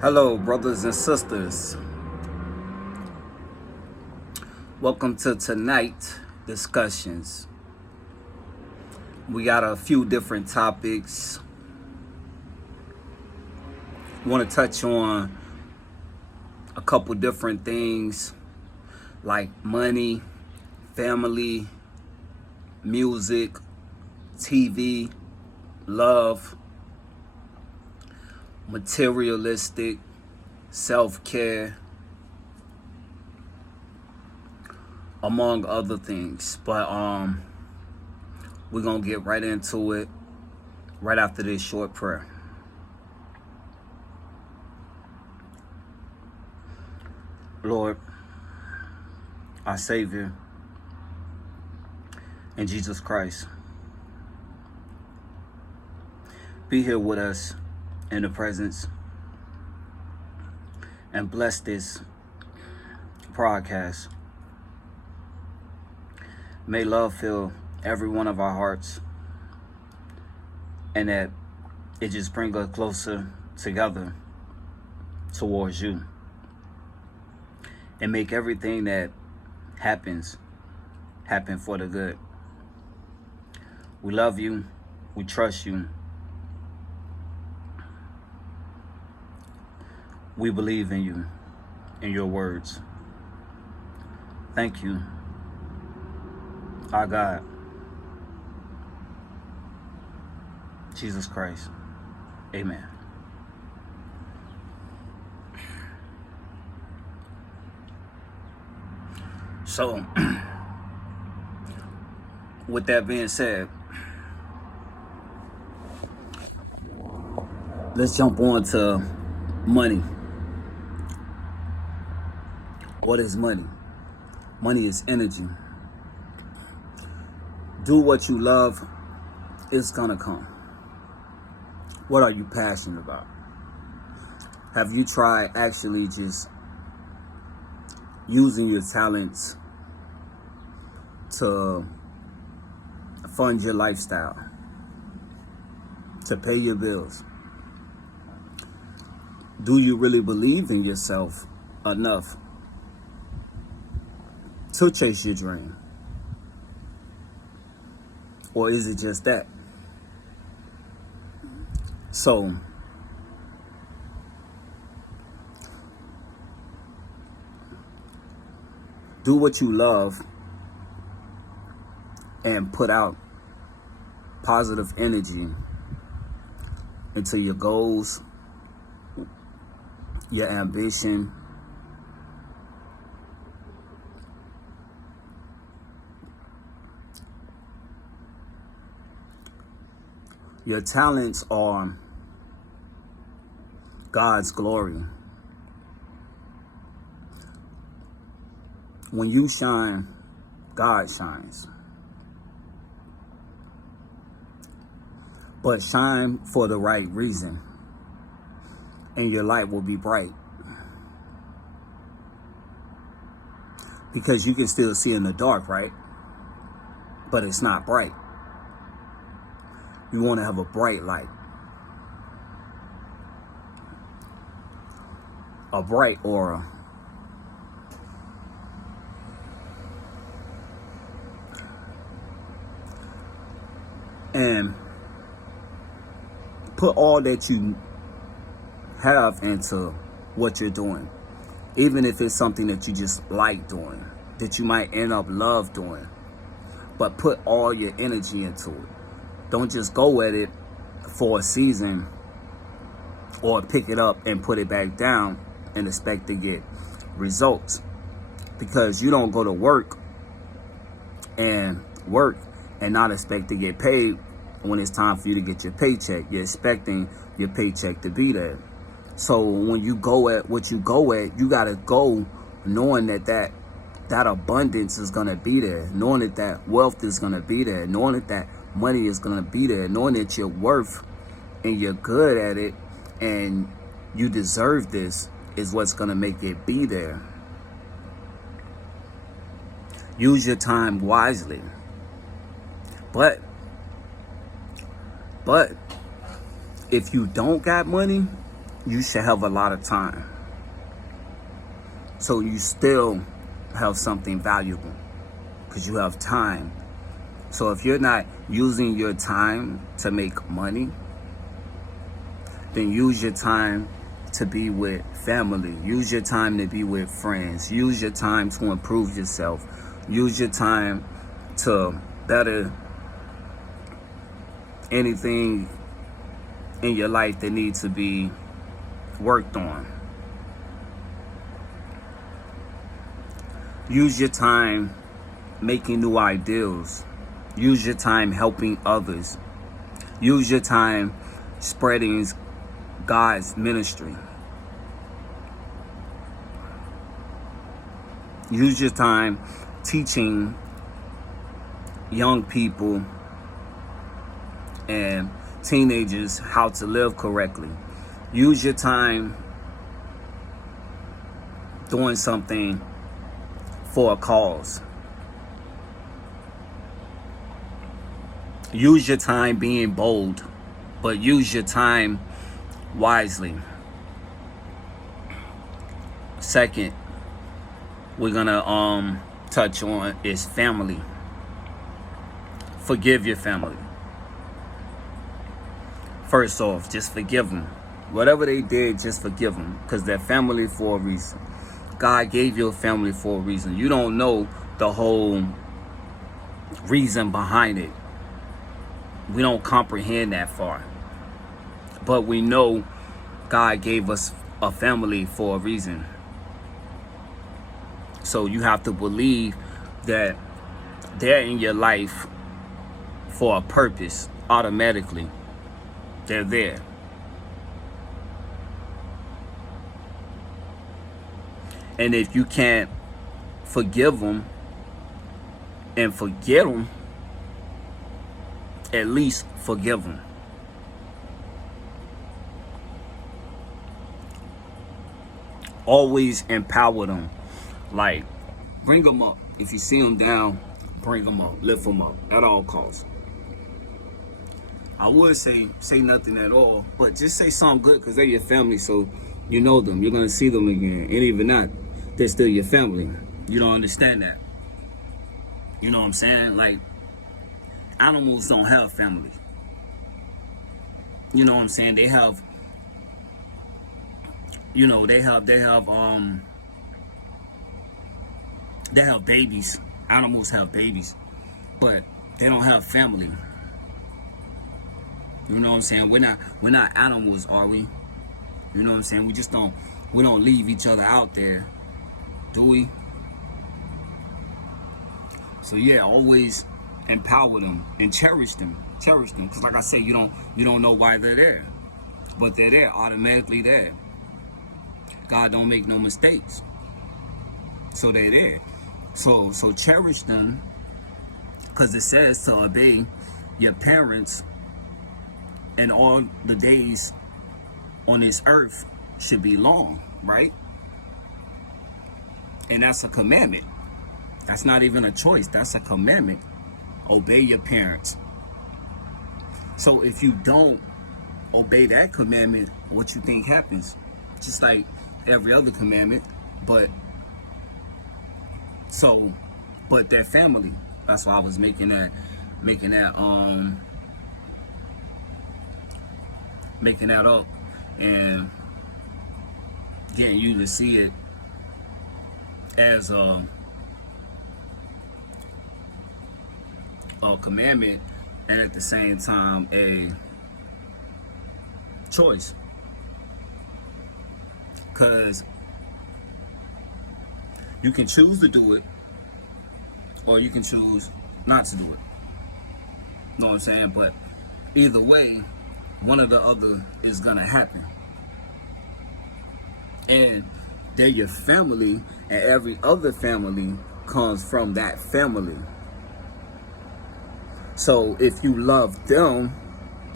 Hello, brothers and sisters. Welcome to tonight discussions. We got a few different topics. Want to touch on a couple different things like money, family, music, TV, love, materialistic, self-care, among other things. But we're gonna get right into it right after this short prayer. Lord, our Savior, and Jesus Christ, be here with us in the presence and bless this broadcast. May love fill every one of our hearts, and that it just bring us closer together towards you, and make everything that happens happen for the good. We love you. We trust you. We believe in you, in your words. Thank you, our God, Jesus Christ. Amen. So, with that being said, let's jump on to money. What is money? Money is energy. Do what you love, it's gonna come. What are you passionate about? Have you tried actually just using your talents to fund your lifestyle, to pay your bills? Do you really believe in yourself enough to chase your dream? Or is it just that? So, do what you love and put out positive energy into your goals, your ambition, your talents are God's glory. When you shine, God shines. But shine for the right reason, and your light will be bright. Because you can still see in the dark, right? But it's not bright. You want to have a bright light, a bright aura. And put all that you have into what you're doing, even if it's something that you just like doing, that you might end up love doing. But put all your energy into it. Don't just go at it for a season or pick it up and put it back down and expect to get results. Because you don't go to work and not expect to get paid when it's time for you to get your paycheck. You're expecting your paycheck to be there. So when you go at what you go at, you got to go knowing that abundance is going to be there, knowing that wealth is going to be there, knowing that money is going to be there, knowing that you're worth and you're good at it and you deserve this is what's going to make it be there. Use your time wisely. But if you don't got money, you should have a lot of time. So you still have something valuable because you have time. So if you're not using your time to make money, then use your time to be with family. Use your time to be with friends. Use your time to improve yourself. Use your time to better anything in your life that needs to be worked on. Use your time making new ideals. Use your time helping others. Use your time spreading God's ministry. Use your time teaching young people and teenagers how to live correctly. Use your time doing something for a cause. Use your time being bold, but use your time wisely. Second, we're gonna touch on is family. Forgive your family. First off, just forgive them. Whatever they did, just forgive them, because they're family for a reason. God gave you a family for a reason. You don't know the whole reason behind it. We don't comprehend that far. But we know God gave us a family for a reason. So you have to believe that they're in your life for a purpose. Automatically, they're there. And if you can't forgive them and forget them, at least forgive them. Always empower them. Like, bring them up. If you see them down, bring them up. Lift them up at all costs. I would say nothing at all, but just say something good, because they're your family, so you know them. You're going to see them again. And even not, they're still your family. You don't understand that. You know what I'm saying? Like, animals don't have family. You know what I'm saying? They have, you know, they have babies. Animals have babies, but they don't have family. You know what I'm saying? We're not animals, are we? You know what I'm saying? We don't leave each other out there, do we? So yeah, always empower them and cherish them. Because like I say, you don't know why they're there, but they're there, automatically there. God don't make no mistakes, so they're there. So cherish them, because it says to obey your parents, and all the days on this earth should be long, right? And that's a commandment. That's not even a choice. That's a commandment. Obey your parents. So if you don't obey that commandment, what you think happens? Just like every other commandment, but their family. That's why I was making that up and getting you to see it as a commandment, and at the same time a choice, because you can choose to do it or you can choose not to do it. Know what I'm saying? But either way, one or the other is gonna happen. And they're your family, and every other family comes from that family. So if you love them,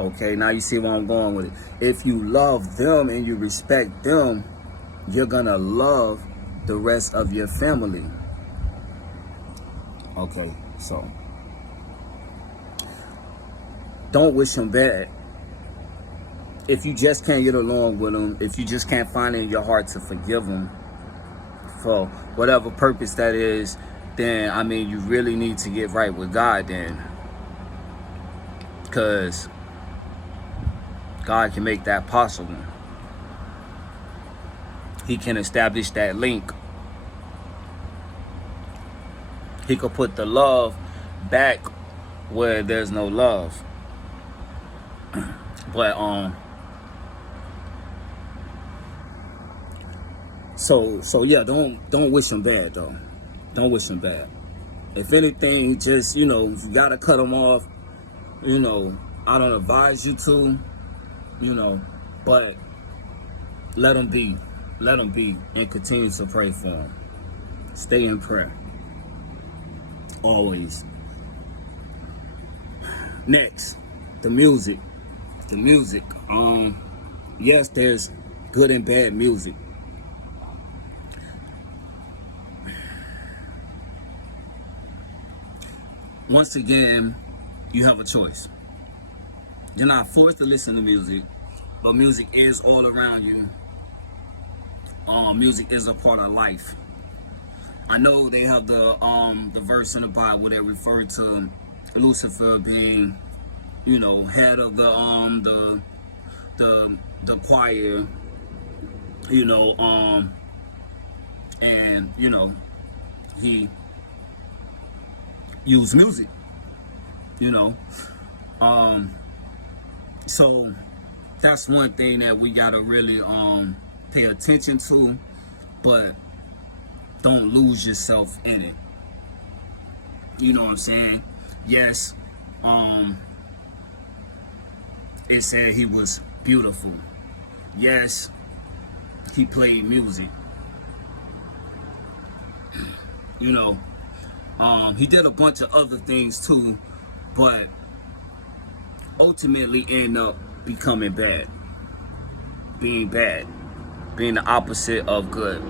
okay, now you see where I'm going with it. If you love them and you respect them, you're gonna love the rest of your family. Okay, so don't wish them bad. if you just can't get along with them, if you just can't find it in your heart to forgive them for whatever purpose that is, then I mean, you really need to get right with God then, because God can make that possible. He can establish that link. He could put the love back where there's no love. But so yeah, don't wish them bad though. Don't wish them bad. If anything, just, you know, if you gotta cut them off, you know, I don't advise you to, you know, but let them be. Let them be, and continue to pray for them. Stay in prayer. Always. Next, the music. The music. Yes, there's good and bad music. Once again, you have a choice. You're not forced to listen to music, but music is all around you. Music is a part of life. I know they have the verse in the Bible that referred to Lucifer being, you know, head of the choir, you know, and you know, he used music, you know, so that's one thing that we gotta really pay attention to, but don't lose yourself in it. You know what I'm saying? Yes, it said he was beautiful. Yes, he played music. You know, he did a bunch of other things too, but ultimately end up becoming bad. Being bad. Being the opposite of good.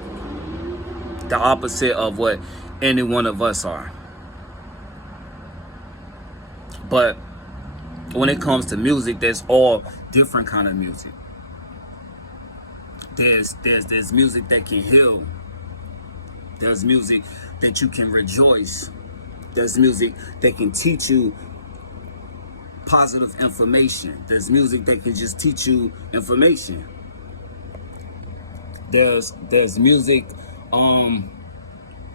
The opposite of what any one of us are. But when it comes to music, there's all different kind of music. There's music that can heal. There's music that you can rejoice. There's music that can teach you positive information. There's music that can just teach you information. There's music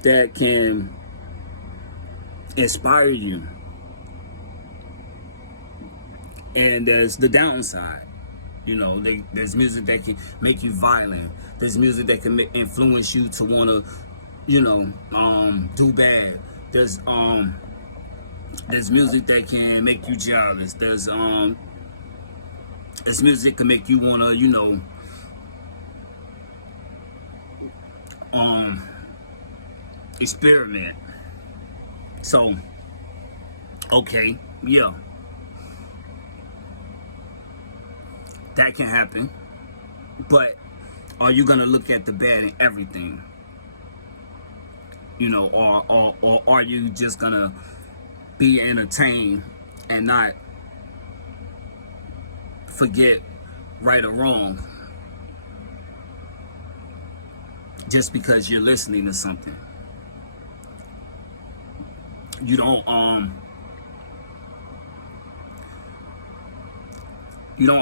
that can inspire you. And there's the downside. You know, there's music that can make you violent. There's music that can influence you to want to, you know, do bad. There's music that can make you jealous. There's music that can make you want to, you know, experiment. So, okay, yeah, that can happen. But are you gonna look at the bad in everything? You know, or are you just gonna be entertained and not forget right or wrong just because you're listening to something? You don't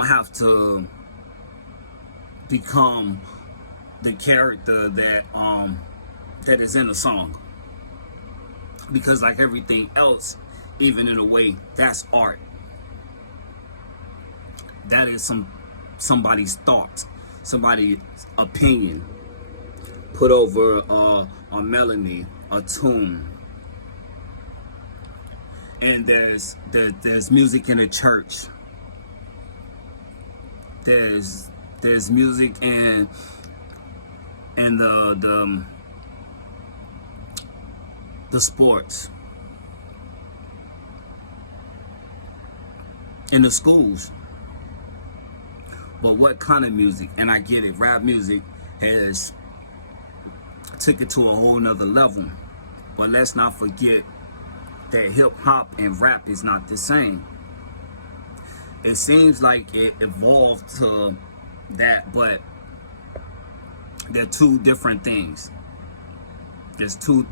have to become the character that is in a song, because like everything else, even in a way, that's art. That is somebody's thought, somebody's opinion put over a melody, a tune. And there's music in a church. There's music in the sports, in the schools. But what kind of music? And I get it, rap music has took it to a whole nother level. But let's not forget that hip hop and rap is not the same. It seems like it evolved to that, but they're two different things. There's two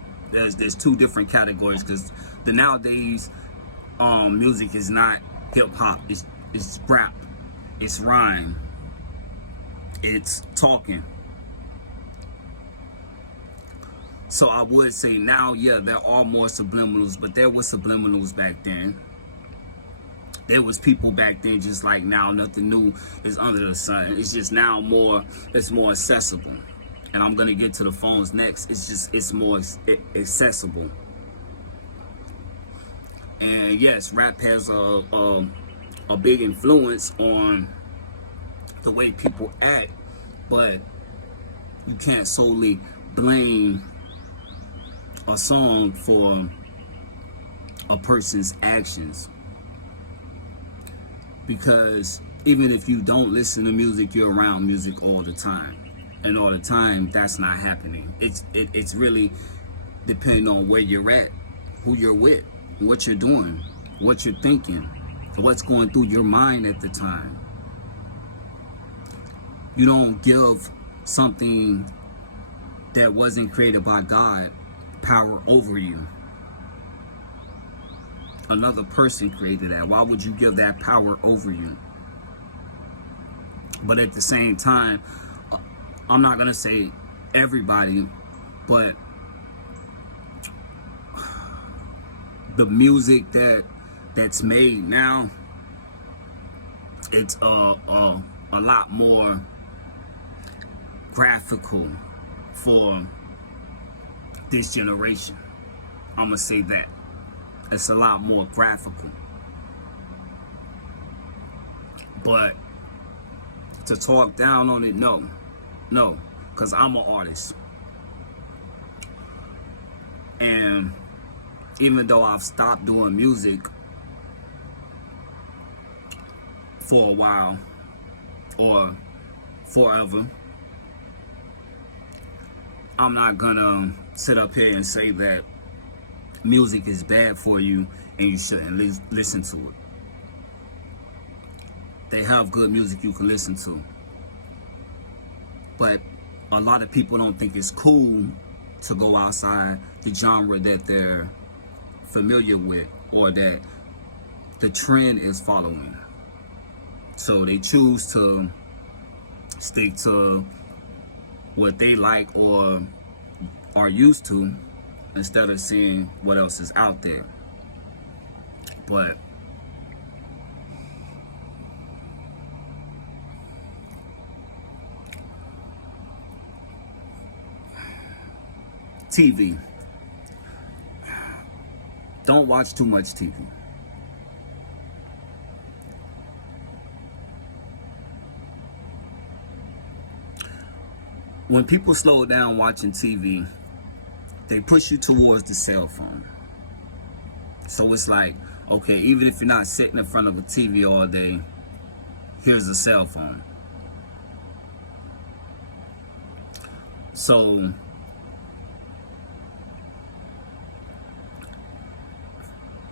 different categories, because the nowadays music is not hip hop. It's rap. It's rhyme. It's talking. So I would say now, yeah, there are more subliminals, but there was subliminals back then. There was people back then just like now. Nothing new is under the sun. It's just now it's more accessible. And I'm gonna get to the phones next. It's more accessible. And yes, rap has a big influence on the way people act, but you can't solely blame a song for a person's actions, because even if you don't listen to music, you're around music all the time, and all the time that's not happening. It's really depending on where you're at, who you're with, what you're doing, what you're thinking, what's going through your mind at the time. You don't give something that wasn't created by God power over you. Another person created that. Why would you give that power over you? But at the same time, I'm not gonna say everybody, but the music that's made now, it's a lot more graphical for this generation. I'm gonna say that it's a lot more graphical. But to talk down on it, no, because I'm an artist, and even though I've stopped doing music for a while or forever, I'm not gonna sit up here and say that music is bad for you and you shouldn't listen to it. They have good music you can listen to, but a lot of people don't think it's cool to go outside the genre that they're familiar with or that the trend is following. So they choose to stick to what they like or are used to instead of seeing what else is out there. But TV. Don't watch too much TV. When people slow down watching TV, they push you towards the cell phone. So it's like, okay, even if you're not sitting in front of a TV all day, here's a cell phone. So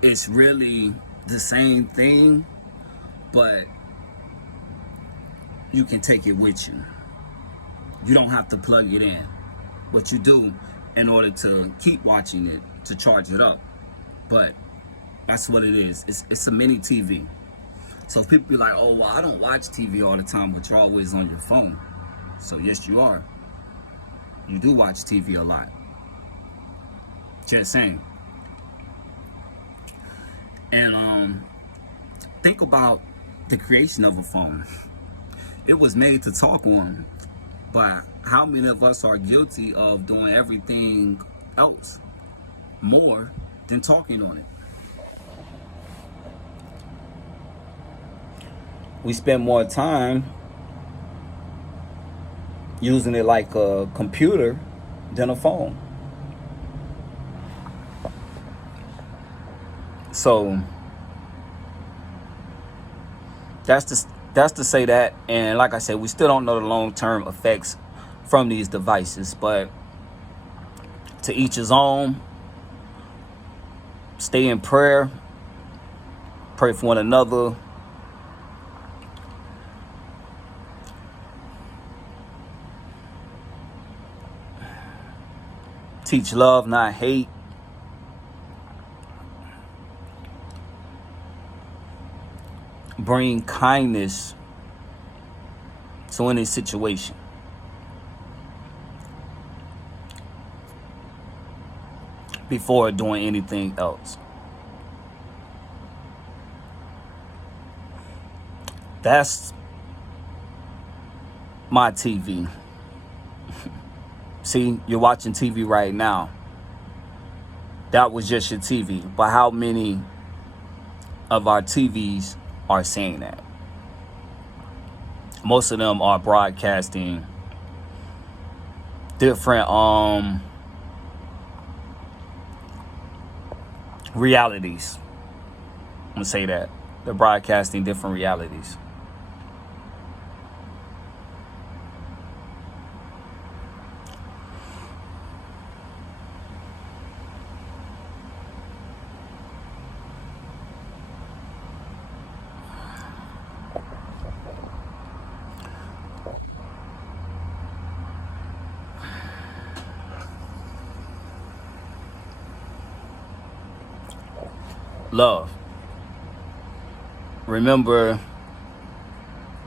it's really the same thing, but you can take it with you. You don't have to plug it in, but you do in order to keep watching it, to charge it up. But that's what it is. It's a mini TV. So if people be like, oh, well, I don't watch TV all the time, but you're always on your phone. So yes, you are. You do watch TV a lot. Just saying. And think about the creation of a phone. It was made to talk on. But how many of us are guilty of doing everything else more than talking on it? We spend more time using it like a computer than a phone. So that's to say that, and like I said, we still don't know the long-term effects from these devices, but to each his own. Stay in prayer, pray for one another, Teach love, not hate. Bring kindness to any situation. Before doing anything else. That's my TV. See, you're watching TV right now. That was just your TV. But how many of our TVs are saying that? Most of them are broadcasting different realities. I'm gonna say that. They're broadcasting different realities. Love. Remember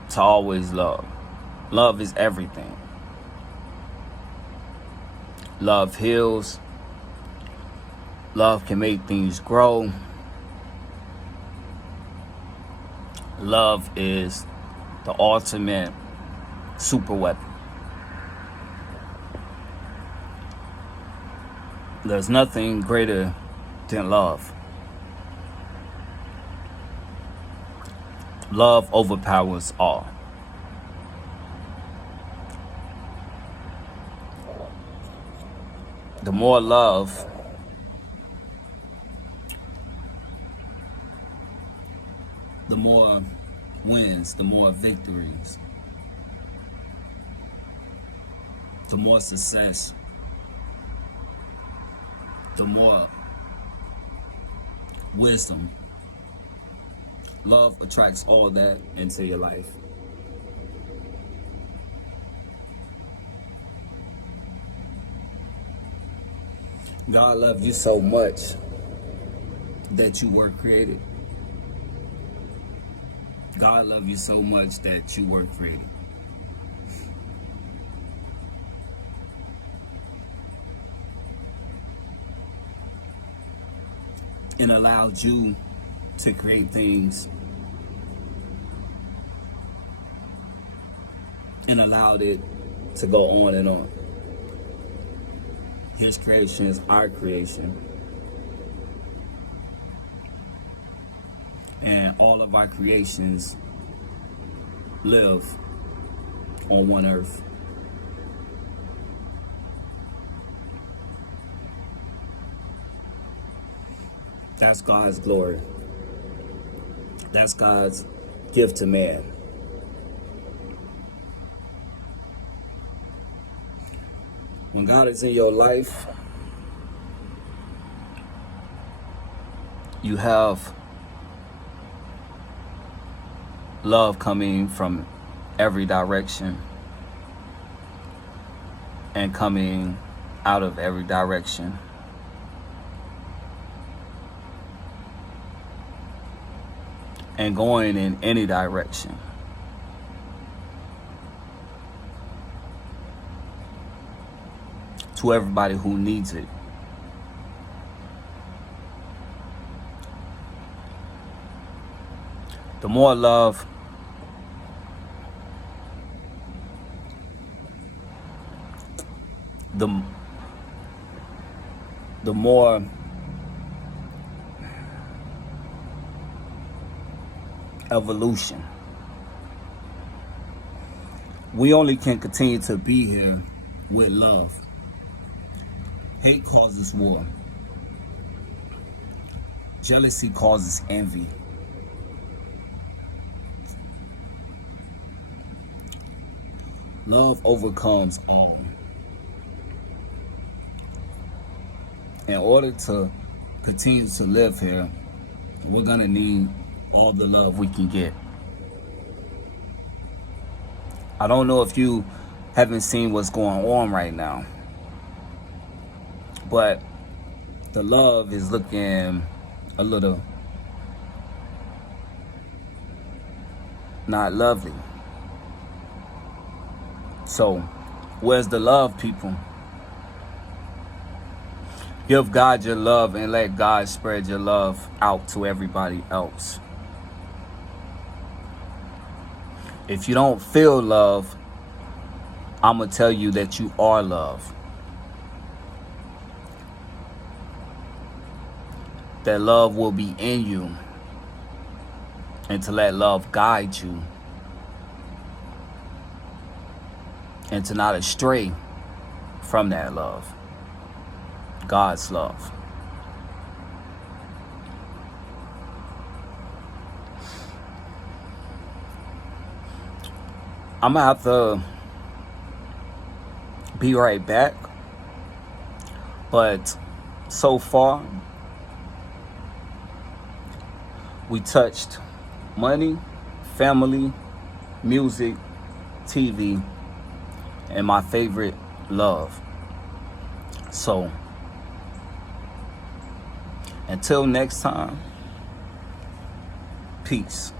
to always love. Love is everything. Love heals. Love can make things grow. Love is the ultimate super weapon. There's nothing greater than love. Love overpowers all. The more love, the more wins, the more victories, the more success, the more wisdom. Love attracts all that into your life. God loved you so much that you were created. God loved you so much that you were created. And allowed you to create things and allowed it to go on and on. His creation is our creation. And all of our creations live on one earth. That's God's glory. That's God's gift to man. When God is in your life, you have love coming from every direction and coming out of every direction. And going in any direction. To everybody who needs it. The more love, the more evolution. We only can continue to be here with love. Hate causes war. Jealousy causes envy. Love overcomes all. In order to continue to live here, we're gonna need all the love we can get. I don't know if you haven't seen what's going on right now, But the love is looking a little not lovely. So, where's the love, people? Give God your love and let God spread your love out to everybody else. If you don't feel love, I'm going to tell you that you are love. That love will be in you. And to let love guide you. And to not astray from that love. God's love. I'm going to have to be right back. But so far, we touched money, family, music, TV, and my favorite, love. So, until next time, peace.